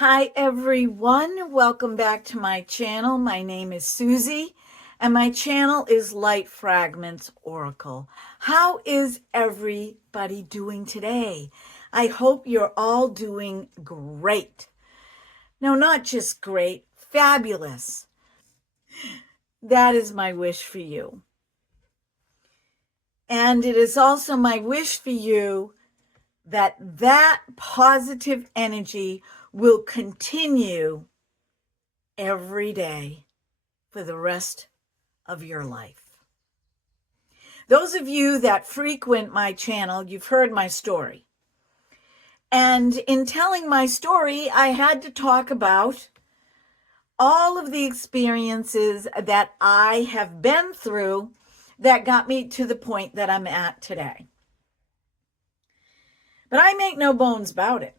Hi everyone, welcome back to my channel. My name is Susie and my channel is Light Fragments Oracle. How is everybody doing today? I hope you're all doing great. No, not just great, fabulous. That is my wish for you. And it is also my wish for you that that positive energy will continue every day for the rest of your life. Those of you that frequent my channel, you've heard my story. And in telling my story, I had to talk about all of the experiences that I have been through that got me to the point that I'm at today. But I make no bones about it.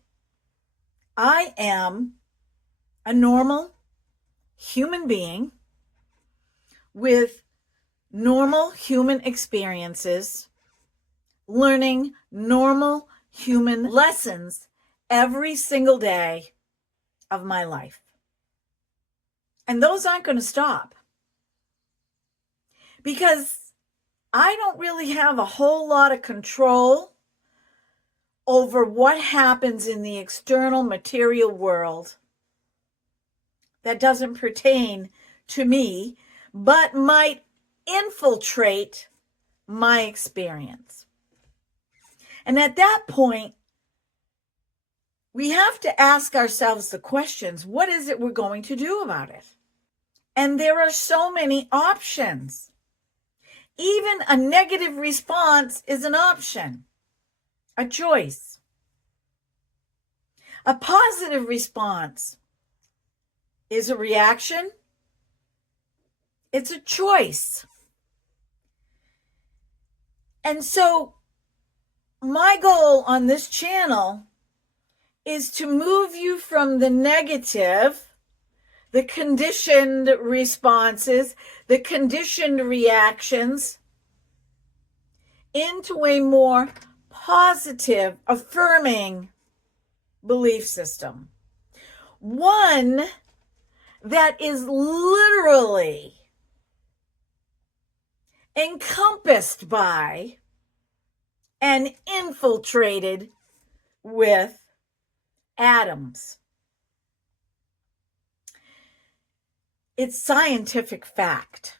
I am a normal human being with normal human experiences, learning normal human lessons every single day of my life. And those aren't going to stop because I don't really have a whole lot of control over what happens in the external material world that doesn't pertain to me, but might infiltrate my experience. And at that point, we have to ask ourselves the questions, what is it we're going to do about it? And there are so many options. Even a negative response is an option, a choice. A positive response is a reaction. It's a choice. And so my goal on this channel is to move you from the negative, the conditioned responses, the conditioned reactions, into a more positive, affirming belief system. One that is literally encompassed by and infiltrated with atoms. It's scientific fact.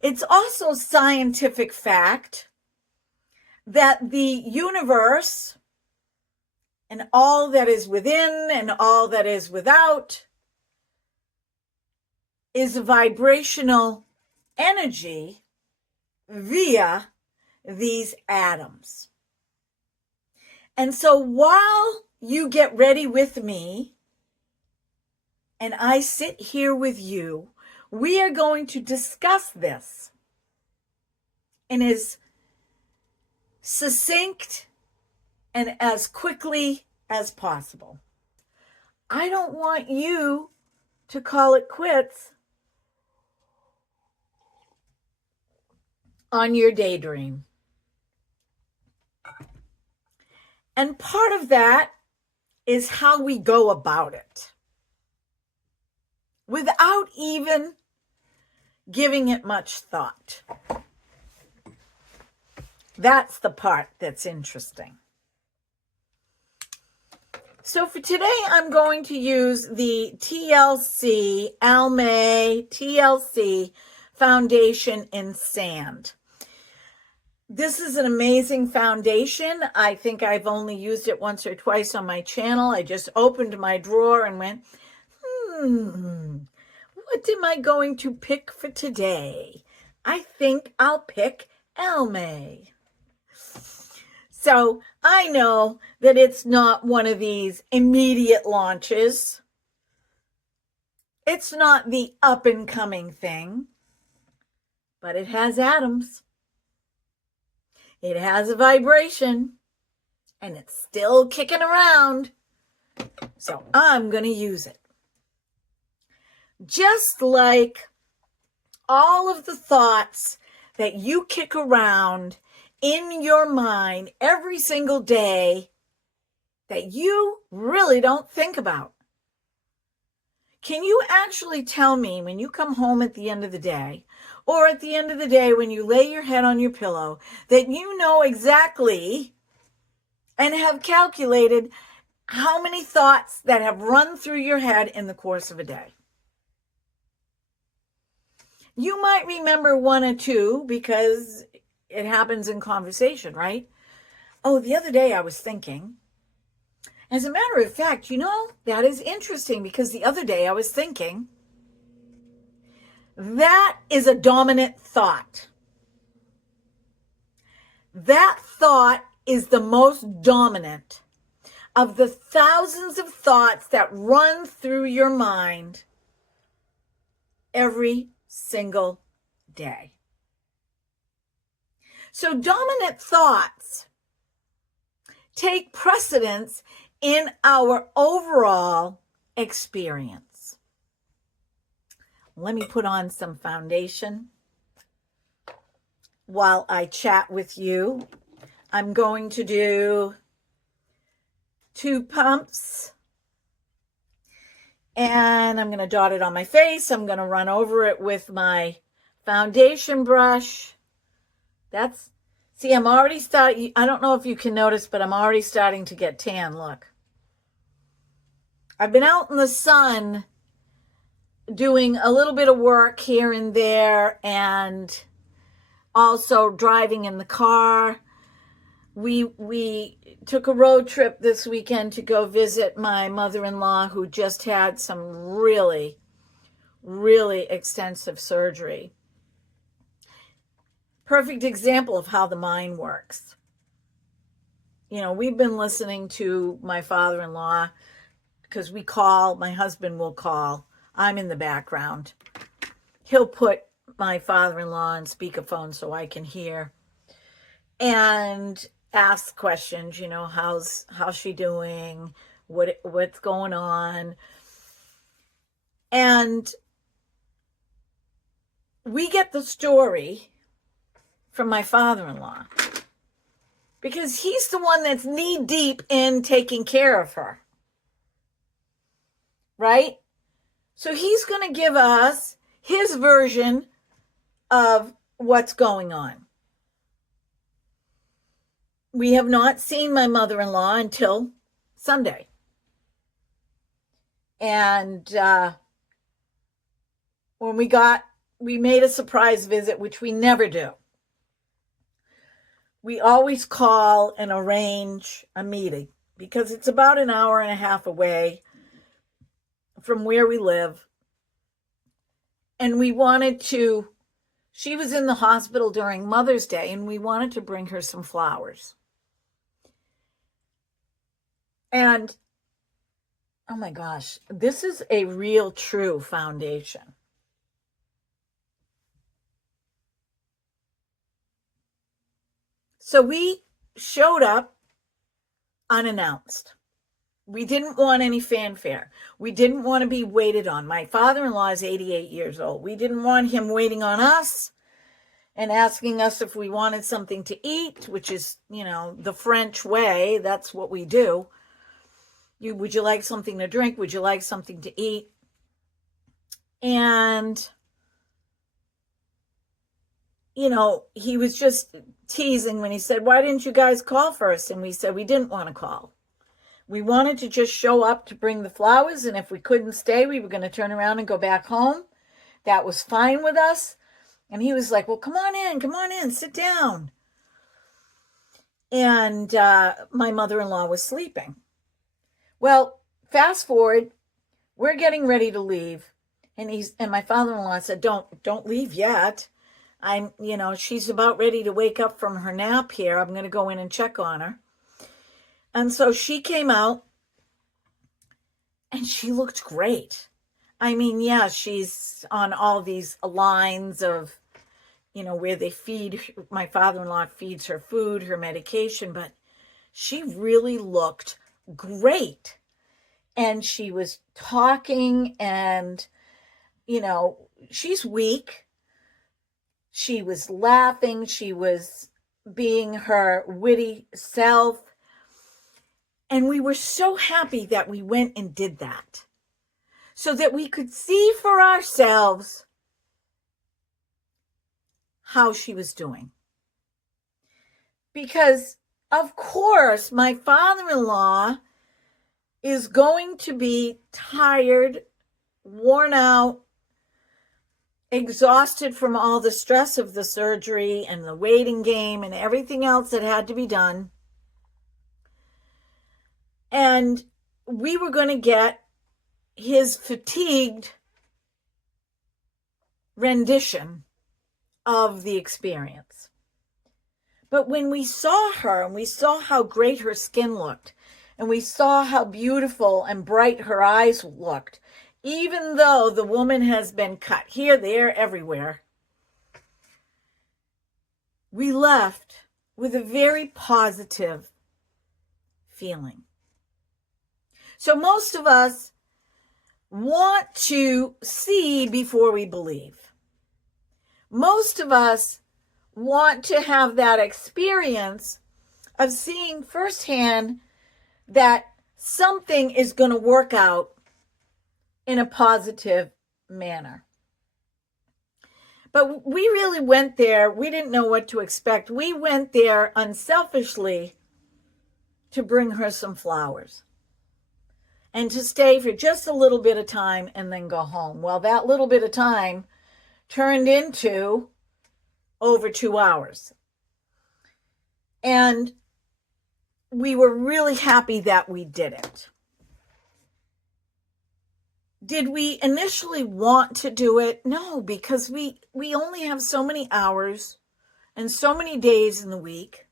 It's also scientific fact that the universe and all that is within and all that is without is a vibrational energy via these atoms. And so while you get ready with me and I sit here with you, we are going to discuss this in as succinct and as quickly as possible. I don't want you to call it quits on your daydream. And part of that is how we go about it without even giving it much thought. That's the part that's interesting. So for today, I'm going to use the Almay TLC Foundation in Sand. This is an amazing foundation. I think I've only used it once or twice on my channel. I just opened my drawer and went, what am I going to pick for today? I think I'll pick Almay. So I know that it's not one of these immediate launches. It's not the up and coming thing, but it has atoms. It has a vibration and it's still kicking around. So I'm going to use it. Just like all of the thoughts that you kick around in your mind every single day that you really don't think about? Can you actually tell me when you come home at the end of the day, or at the end of the day when you lay your head on your pillow, that you know exactly and have calculated how many thoughts that have run through your head in the course of a day? You might remember one or two because it happens in conversation, right? Oh, the other day I was thinking. As a matter of fact, that is interesting because the other day I was thinking. That is a dominant thought. That thought is the most dominant of the thousands of thoughts that run through your mind every single day. So dominant thoughts take precedence in our overall experience. Let me put on some foundation while I chat with you. I'm going to do 2 pumps, and I'm going to dot it on my face. I'm going to run over it with my foundation brush. I'm already starting. I don't know if you can notice, but I'm already starting to get tan. Look. I've been out in the sun doing a little bit of work here and there, and also driving in the car. We took a road trip this weekend to go visit my mother-in-law, who just had some really, really extensive surgery. Perfect example of how the mind works. We've been listening to my father-in-law because my husband will call. I'm in the background. He'll put my father-in-law on speakerphone so I can hear and ask questions, how's she doing? What's going on? And we get the story from my father-in-law because he's the one that's knee deep in taking care of her. Right? So he's going to give us his version of what's going on. We have not seen my mother-in-law until Sunday. And when we made a surprise visit, which we never do. We always call and arrange a meeting because it's about an hour and a half away from where we live. And she was in the hospital during Mother's Day, and we wanted to bring her some flowers. And, oh my gosh, this is a real, true foundation. So we showed up unannounced. We didn't want any fanfare. We didn't want to be waited on. My father-in-law is 88 years old. We didn't want him waiting on us and asking us if we wanted something to eat, which is, the French way. That's what we do. Would you like something to drink? Would you like something to eat? And, he was just teasing when he said, why didn't you guys call first? And we said we didn't want to call. We wanted to just show up to bring the flowers, and if we couldn't stay, we were going to turn around and go back home. That was fine with us. And he was like, well, come on in, sit down. And my mother-in-law was sleeping. Well, fast forward, we're getting ready to leave. And my father-in-law said, don't leave yet. She's about ready to wake up from her nap here. I'm going to go in and check on her. And so she came out, and she looked great. She's on all these lines of, where they my father-in-law feeds her food, her medication, but she really looked great. And she was talking, and, she's weak. She was laughing. She was being her witty self. And we were so happy that we went and did that so that we could see for ourselves how she was doing. Because, of course, my father-in-law is going to be tired, worn out, exhausted from all the stress of the surgery and the waiting game and everything else that had to be done. And we were going to get his fatigued rendition of the experience. But when we saw her and we saw how great her skin looked, and we saw how beautiful and bright her eyes looked, even though the woman has been cut here, there, everywhere, we left with a very positive feeling. So most of us want to see before we believe. Most of us want to have that experience of seeing firsthand that something is going to work out in a positive manner. But we really went there. We didn't know what to expect. We went there unselfishly to bring her some flowers and to stay for just a little bit of time and then go home. Well, that little bit of time turned into over 2 hours. And we were really happy that we did it. Did we initially want to do it? No, because we only have so many hours and so many days in the week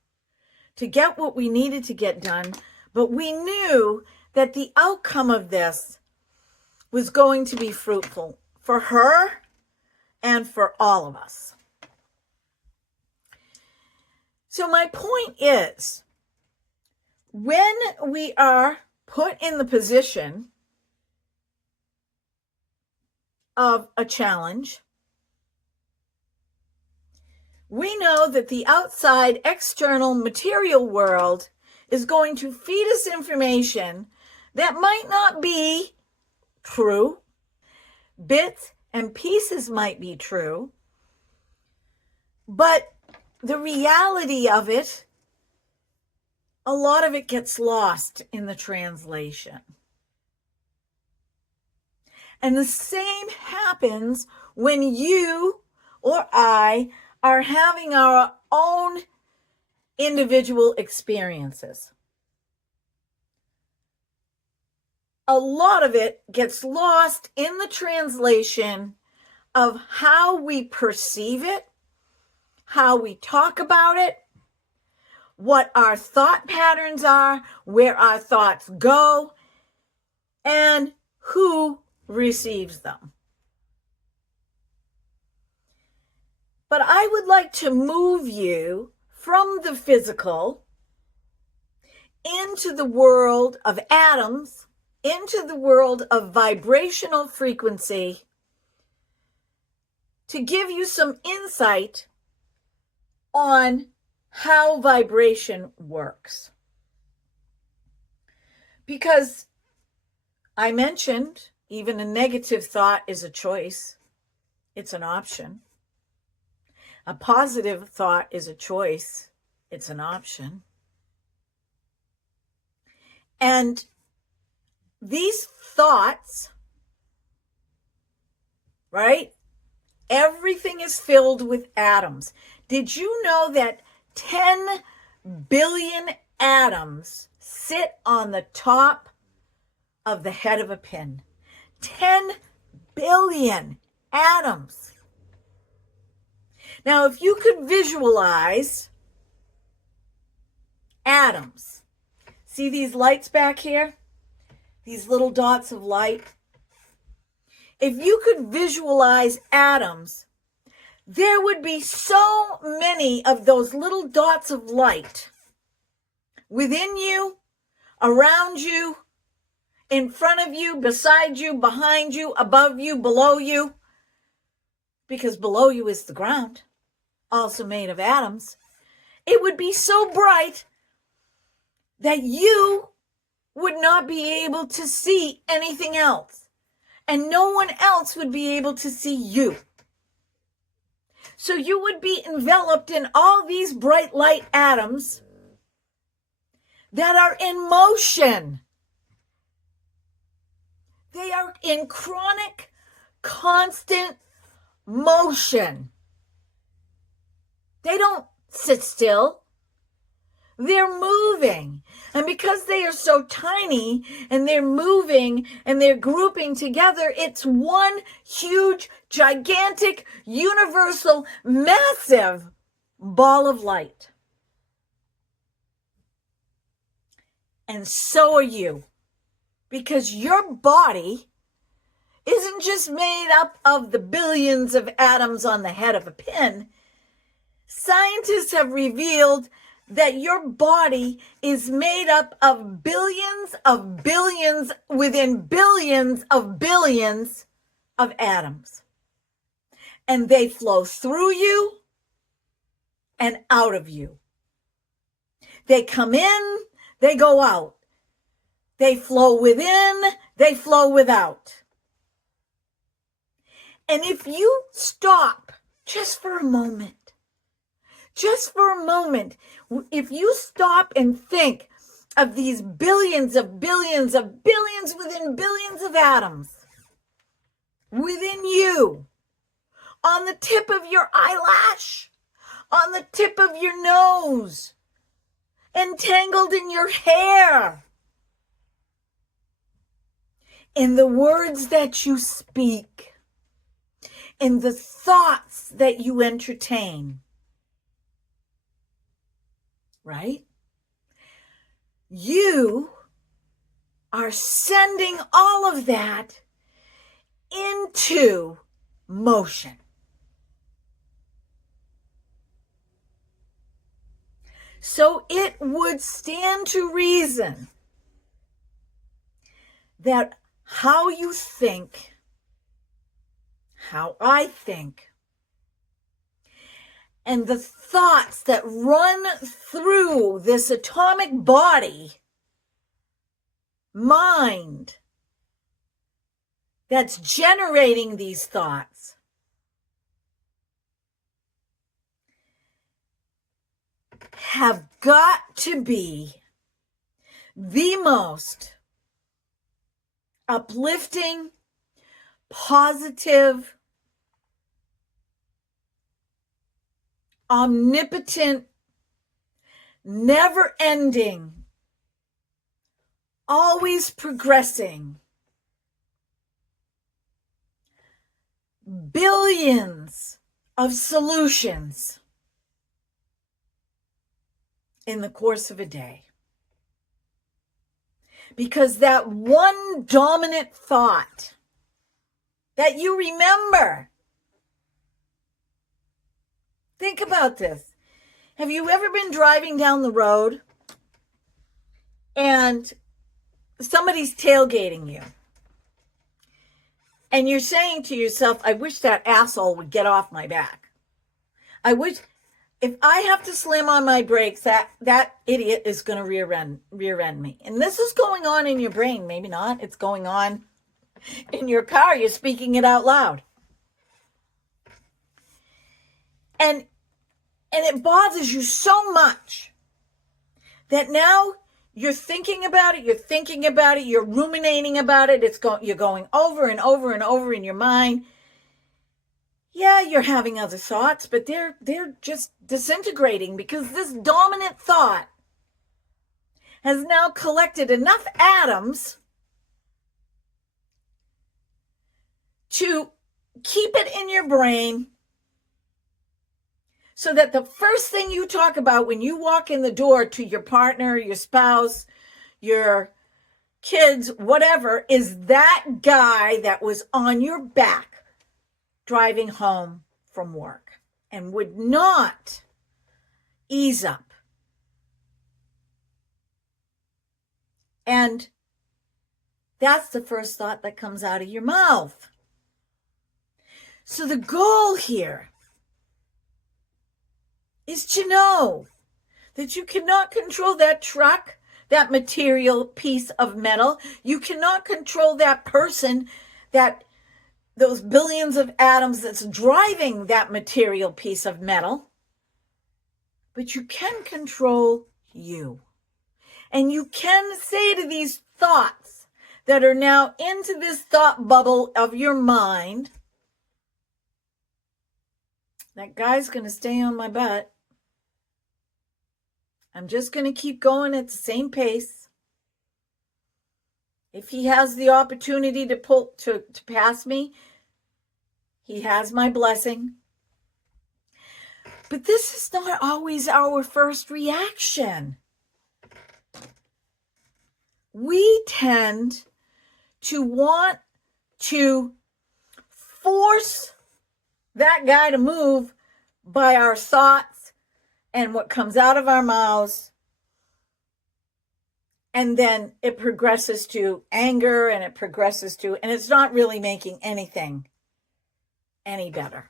to get what we needed to get done. But we knew that the outcome of this was going to be fruitful for her and for all of us. So my point is, when we are put in the position of a challenge, we know that the outside external material world is going to feed us information that might not be true. Bits and pieces might be true, but the reality of it, a lot of it gets lost in the translation. And the same happens when you or I are having our own individual experiences. A lot of it gets lost in the translation of how we perceive it, how we talk about it, what our thought patterns are, where our thoughts go, and who receives them. But I would like to move you from the physical into the world of atoms, into the world of vibrational frequency, to give you some insight on how vibration works. Because I mentioned even a negative thought is a choice. It's an option. A positive thought is a choice. It's an option. And these thoughts, right? Everything is filled with atoms. Did you know that 10 billion atoms sit on the top of the head of a pin? 10 billion atoms. Now, if you could visualize atoms, see these lights back here? These little dots of light? If you could visualize atoms, there would be so many of those little dots of light within you, around you, in front of you, beside you, behind you, above you, below you, because below you is the ground, also made of atoms. It would be so bright that you would not be able to see anything else, and no one else would be able to see you. So you would be enveloped in all these bright light atoms that are in motion. They are in chronic, constant motion. They don't sit still. They're moving. And because they are so tiny and they're moving and they're grouping together, it's one huge, gigantic, universal, massive ball of light. And so are you. Because your body isn't just made up of the billions of atoms on the head of a pin. Scientists have revealed that your body is made up of billions within billions of atoms. And they flow through you and out of you. They come in, they go out. They flow within, they flow without. And if you stop just for a moment, if you stop and think of these billions within billions of atoms within you, on the tip of your eyelash, on the tip of your nose, entangled in your hair, in the words that you speak, in the thoughts that you entertain, right? You are sending all of that into motion. So it would stand to reason that how you think, how I think, and the thoughts that run through this atomic body, mind, that's generating these thoughts, have got to be the most uplifting, positive, omnipotent, never-ending, always progressing, billions of solutions in the course of a day. Because that one dominant thought that you remember. Think about this. Have you ever been driving down the road and somebody's tailgating you? And you're saying to yourself, I wish that asshole would get off my back. I wish, if I have to slam on my brakes, that idiot is going to rear end me. And this is going on in your brain. Maybe not. It's going on in your car. You're speaking it out loud. And it bothers you so much that now you're thinking about it, you're ruminating about it, you're going over and over and over in your mind. Yeah, you're having other thoughts, but they're just disintegrating because this dominant thought has now collected enough atoms to keep it in your brain so that the first thing you talk about when you walk in the door to your partner, your spouse, your kids, whatever, is that guy that was on your back driving home from work and would not ease up. And that's the first thought that comes out of your mouth. So the goal here is to know that you cannot control that truck that material piece of metal. You cannot control that person, those billions of atoms that's driving that material piece of metal. But you can control you. And you can say to these thoughts that are now into this thought bubble of your mind, that guy's going to stay on my butt. I'm just going to keep going at the same pace. If he has the opportunity to pass me, he has my blessing. But this is not always our first reaction. We tend to want to force that guy to move by our thoughts and what comes out of our mouths. And then it progresses to anger, and it's not really making anything any better.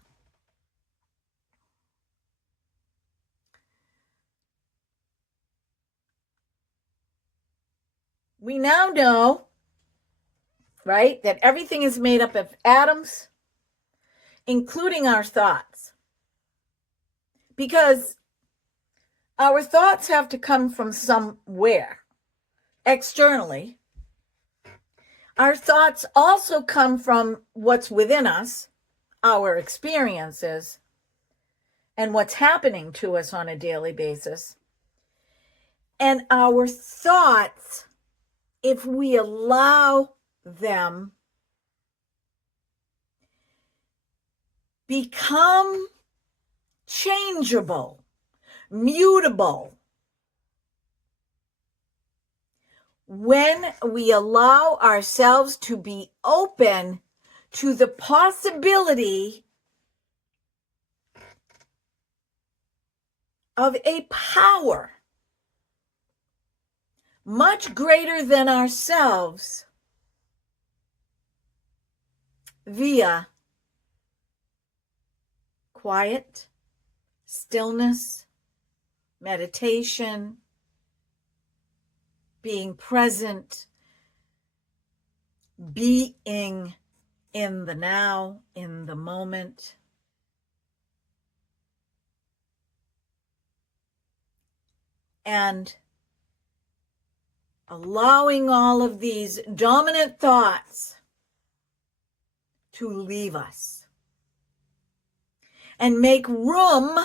We now know, right, that everything is made up of atoms, including our thoughts. Because our thoughts have to come from somewhere, externally. Our thoughts also come from what's within us, our experiences, and what's happening to us on a daily basis. And our thoughts, if we allow them, become changeable, mutable. When we allow ourselves to be open to the possibility of a power much greater than ourselves via quiet, stillness, meditation, being present, being in the now, in the moment. And allowing all of these dominant thoughts to leave us and make room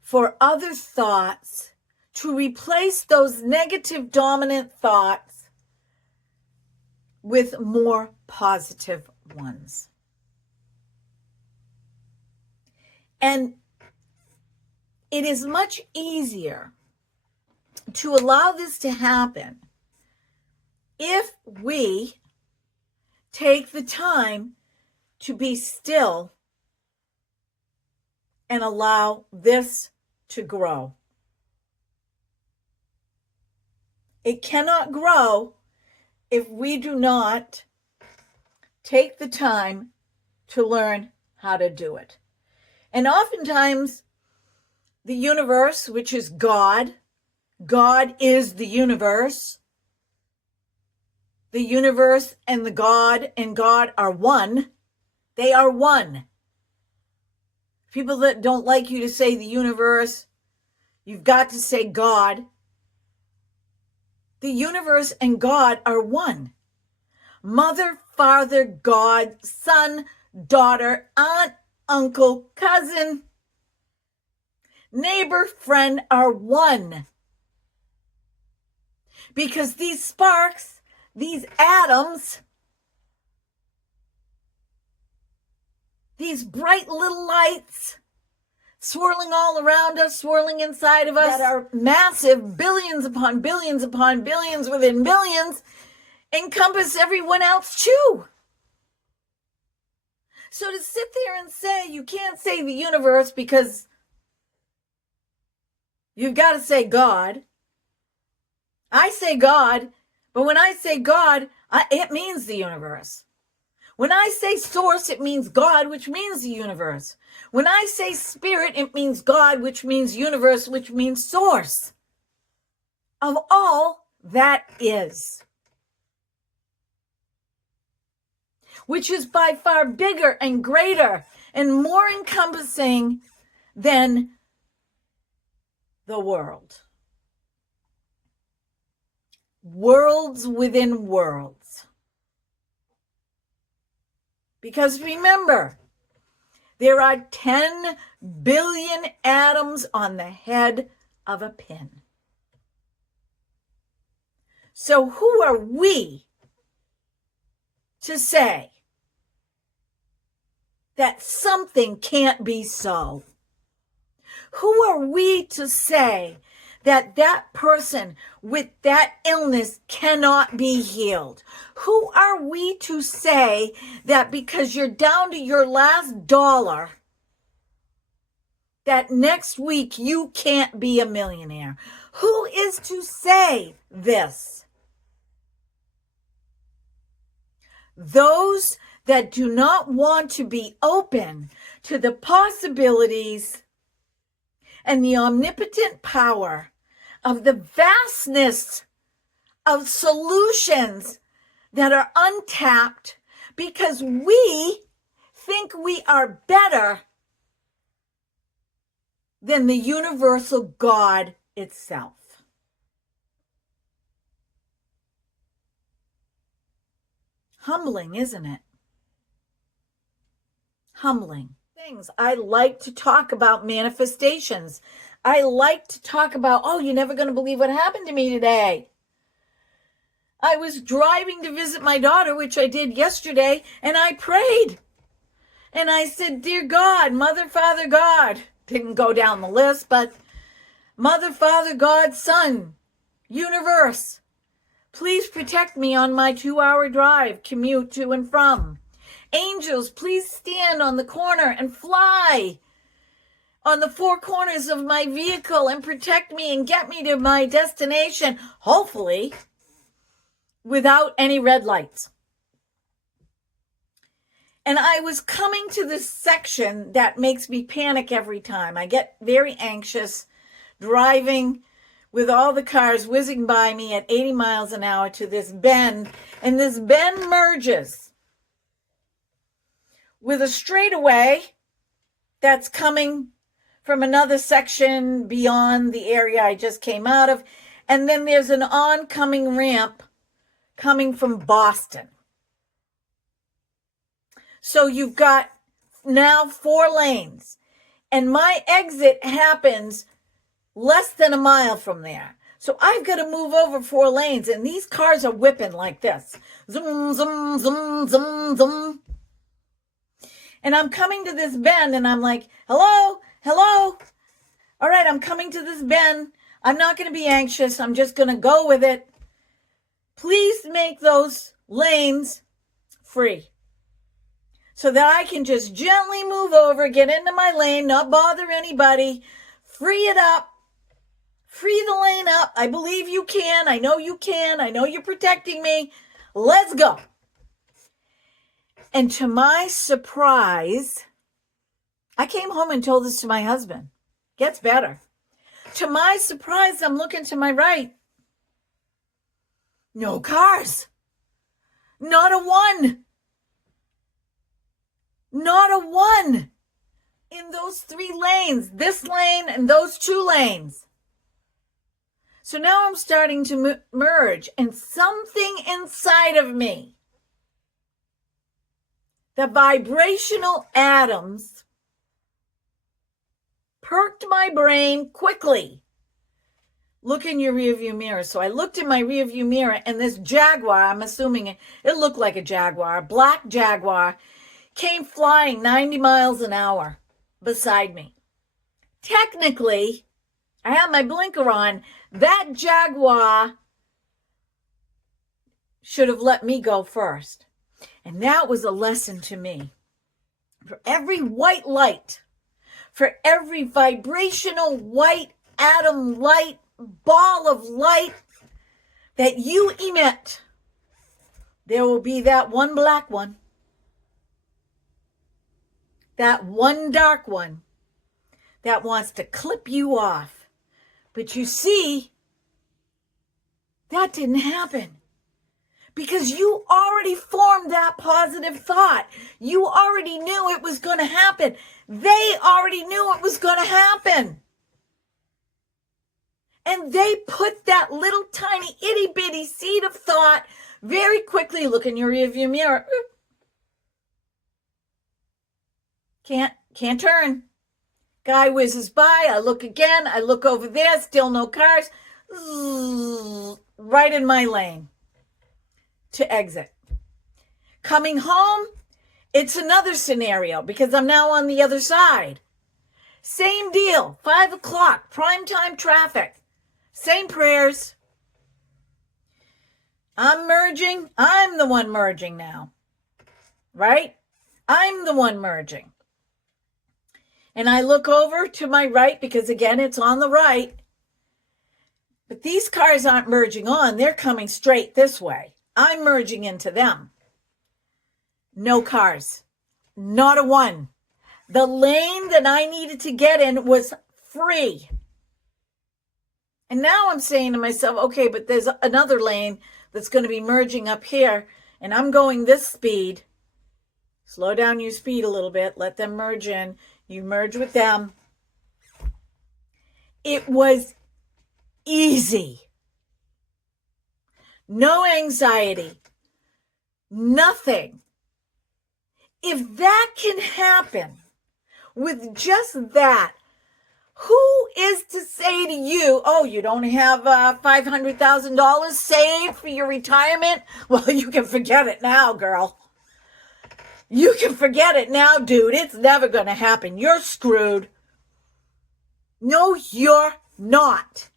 for other thoughts to replace those negative dominant thoughts with more positive ones. And it is much easier to allow this to happen if we take the time to be still and allow this to grow. It cannot grow if we do not take the time to learn how to do it. And oftentimes, the universe, which is God is the universe. The universe and God are one. They are one. People that don't like you to say the universe, you've got to say God. The universe and God are one. Mother, father, God, son, daughter, aunt, uncle, cousin, neighbor, friend are one. Because these sparks, these atoms, these bright little lights swirling all around us, swirling inside of us, that are massive, billions upon billions upon billions within billions, encompass everyone else too. So to sit there and say you can't say the universe because you've got to say God. I say God, but when I say God, it means the universe. When I say source, it means God, which means the universe. When I say spirit, it means God, which means universe, which means source. of all that is, which is by far bigger and greater and more encompassing than the world. Worlds within worlds. Because remember, there are 10 billion atoms on the head of a pin. So who are we to say that something can't be so? Who are we to say that that person with that illness cannot be healed? Who are we to say that because you're down to your last dollar, that next week you can't be a millionaire? Who is to say this? Those that do not want to be open to the possibilities and the omnipotent power of the vastness of solutions that are untapped because we think we are better than the universal God itself. Humbling, isn't it? Humbling. Things. I like to talk about manifestations. I like to talk about, oh, you're never going to believe what happened to me today. I was driving to visit my daughter, which I did yesterday, and I prayed. And I said, dear God, Mother, Father, God. Didn't go down the list, but Mother, Father, God, Son, Universe, please protect me on my 2-hour drive, commute to and from. Angels, please stand on the corner and fly on the 4 corners of my vehicle and protect me and get me to my destination, hopefully, without any red lights. And I was coming to this section that makes me panic every time. I get very anxious driving with all the cars whizzing by me at 80 miles an hour to this bend, and this bend merges with a straightaway that's coming from another section beyond the area I just came out of, and then there's an oncoming ramp coming from Boston. So you've got now 4 lanes, and my exit happens less than a mile from there. So I've got to move over 4 lanes, and these cars are whipping like this. Zoom, zoom, zoom, zoom, zoom. And I'm coming to this bend, and I'm like, hello, hello. All right, I'm coming to this bend. I'm not going to be anxious. I'm just going to go with it. Please make those lanes free so that I can just gently move over, get into my lane, not bother anybody, free it up, free the lane up. I believe you can. I know you can. I know you're protecting me. Let's go. And to my surprise, I came home and told this to my husband. Gets better. To my surprise, I'm looking to my right. No cars. Not a one. Not a one in those 3 lanes, this lane and those 2 lanes. So now I'm starting to merge, and something inside of me, the vibrational atoms, perked my brain quickly. Look in your rearview mirror. So I looked in my rearview mirror, and this Jaguar, I'm assuming it looked like a Jaguar, a black Jaguar, came flying 90 miles an hour beside me. Technically, I had my blinker on. That Jaguar should have let me go first. And that was a lesson to me. For every white light, for every vibrational white atom light, ball of light that you emit, there will be that one black one, that one dark one that wants to clip you off. But you see, That didn't happen. Because you already formed that positive thought. You already knew it was going to happen. They already knew it was going to happen. And they put that little tiny itty bitty seed of thought very quickly. Look in your rearview mirror. Can't turn. Guy whizzes by. I look again. I look over there. Still no cars. Right in my lane to exit. Coming home, it's another scenario because I'm now on the other side. Same deal. 5 o'clock. Prime time traffic. Same prayers. I'm merging. I'm the one merging now. Right? I'm the one merging. And I look over to my right because, again, it's on the right. But these cars aren't merging on. They're coming straight this way. I'm merging into them. No cars. Not a one. The lane that I needed to get in was free. And now I'm saying to myself, okay, but there's another lane that's going to be merging up here, and I'm going this speed. Slow down your speed a little bit. Let them merge in. You merge with them. It was easy. No anxiety. Nothing. If that can happen with just that, who is to say to you, oh, you don't have $500,000 saved for your retirement? Well, you can forget it now, girl. You can forget it now, dude. It's never going to happen. You're screwed. No, you're not.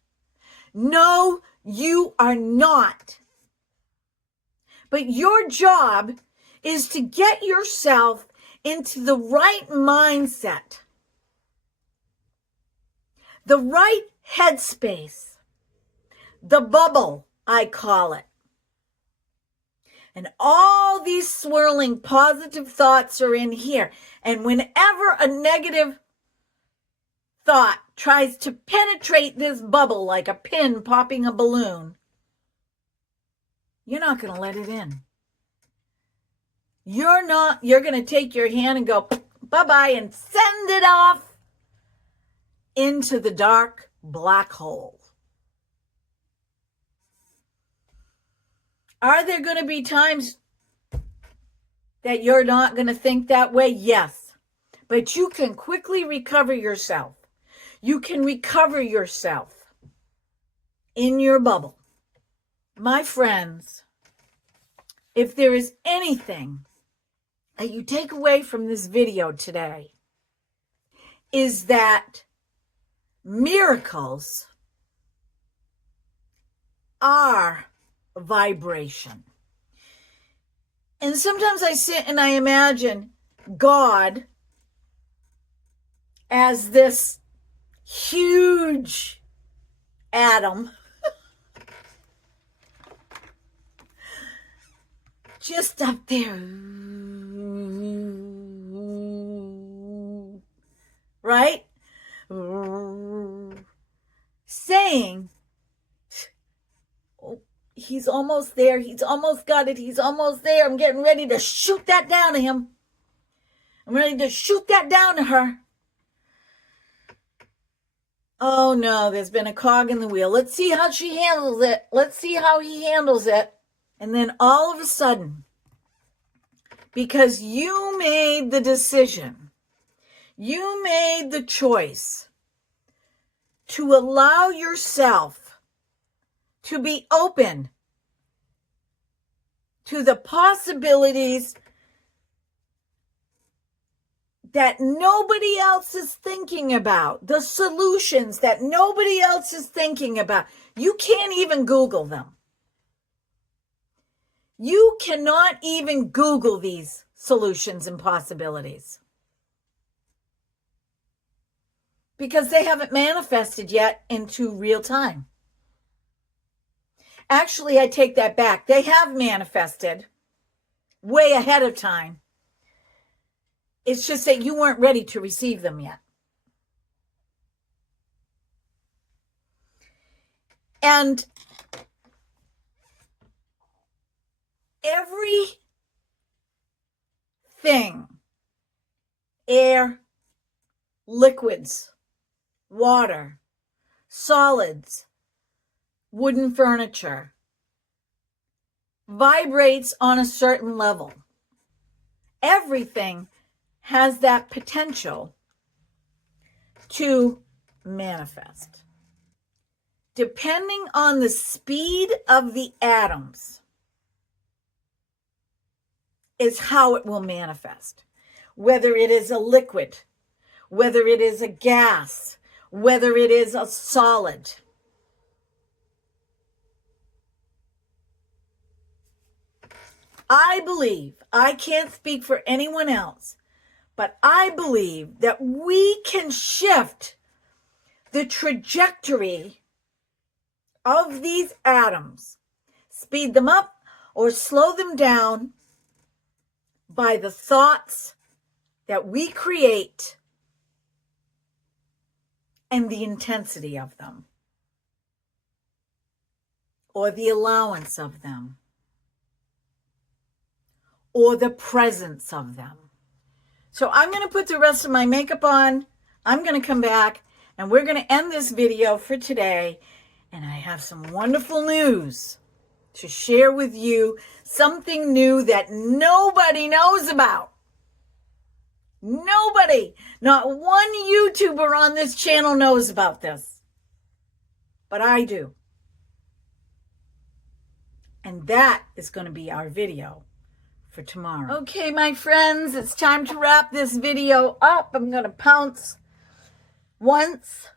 No, you are not. But your job is to get yourself into the right mindset. The right headspace, the bubble, I call it. And all these swirling positive thoughts are in here. And whenever a negative thought tries to penetrate this bubble like a pin popping a balloon, you're not going to let it in. You're going to take your hand and go, bye-bye, and send it off into the dark black hole. Are there going to be times that you're not going to think that way? Yes. But you can quickly recover yourself. You can recover yourself in your bubble. My friends, if there is anything that you take away from this video today, is that miracles are vibration. And sometimes I sit and I imagine God as this huge atom just up there, right? Saying, oh, he's almost there. He's almost got it. He's almost there. I'm getting ready to shoot that down to him. I'm ready to shoot that down to her. Oh no, there's been a cog in the wheel. Let's see how she handles it. Let's see how he handles it. And then all of a sudden, because you made the decision, you made the choice to allow yourself to be open to the possibilities that nobody else is thinking about, the solutions that nobody else is thinking about. You can't even Google them. You cannot even Google these solutions and possibilities because they haven't manifested yet into real time. Actually, I take that back. They have manifested way ahead of time. It's just that you weren't ready to receive them yet. And everything, air, liquids, water, solids, wooden furniture, vibrates on a certain level. Everything has that potential to manifest. Depending on the speed of the atoms is how it will manifest. Whether it is a liquid, whether it is a gas, whether it is a solid. I believe, I can't speak for anyone else, but I believe that we can shift the trajectory of these atoms, speed them up or slow them down by the thoughts that we create and the intensity of them, or the allowance of them, or the presence of them. So I'm going to put the rest of my makeup on. I'm going to come back and we're going to end this video for today. And I have some wonderful news to share with you. Something new that nobody knows about. Nobody, not one YouTuber on this channel knows about this. But I do. And that is going to be our video for tomorrow. Okay, my friends, it's time to wrap this video up. I'm going to pounce once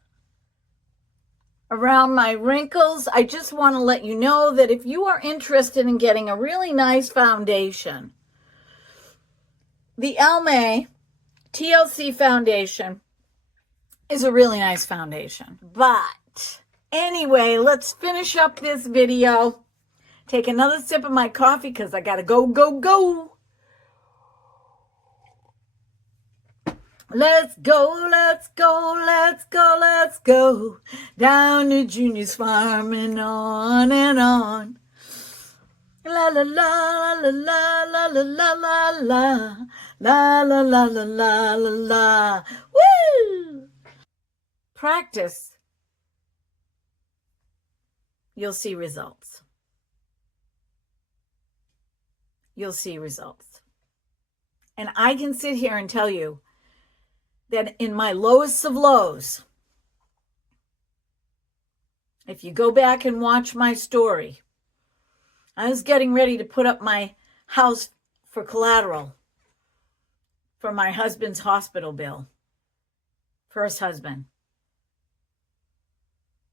around my wrinkles. I just want to let you know that if you are interested in getting a really nice foundation, the Alpyn TLC foundation is a really nice foundation. But anyway, let's finish up this video. Take another sip of my coffee because I got to go. Let's go down to Junior's farm and on and on. La la la la la la la la la la la la la la la la. Woo! Practice. You'll see results. You'll see results. And I can sit here and tell you that in my lowest of lows, if you go back and watch my story, I was getting ready to put up my house for collateral for my husband's hospital bill, first husband.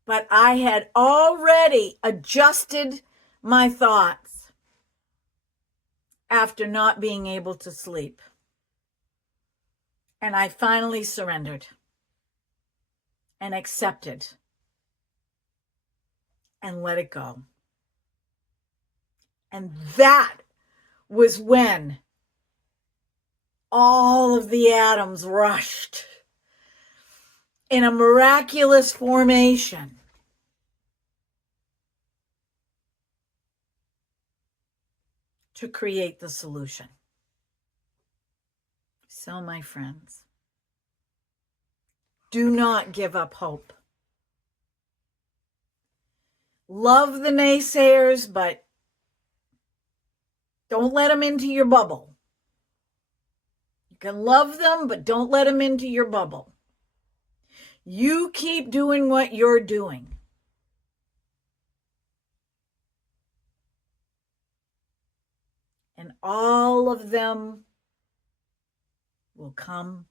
But I had already adjusted my thoughts after not being able to sleep. And I finally surrendered and accepted and let it go. And that was when all of the atoms rushed in a miraculous formation to create the solution. So, my friends, do not give up hope. Love the naysayers, but don't let them into your bubble. You can love them, but don't let them into your bubble. You keep doing what you're doing. And all of them will come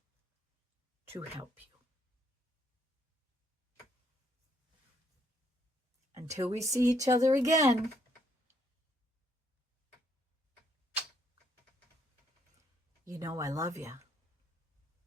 to help you. Until we see each other again, you know I love you.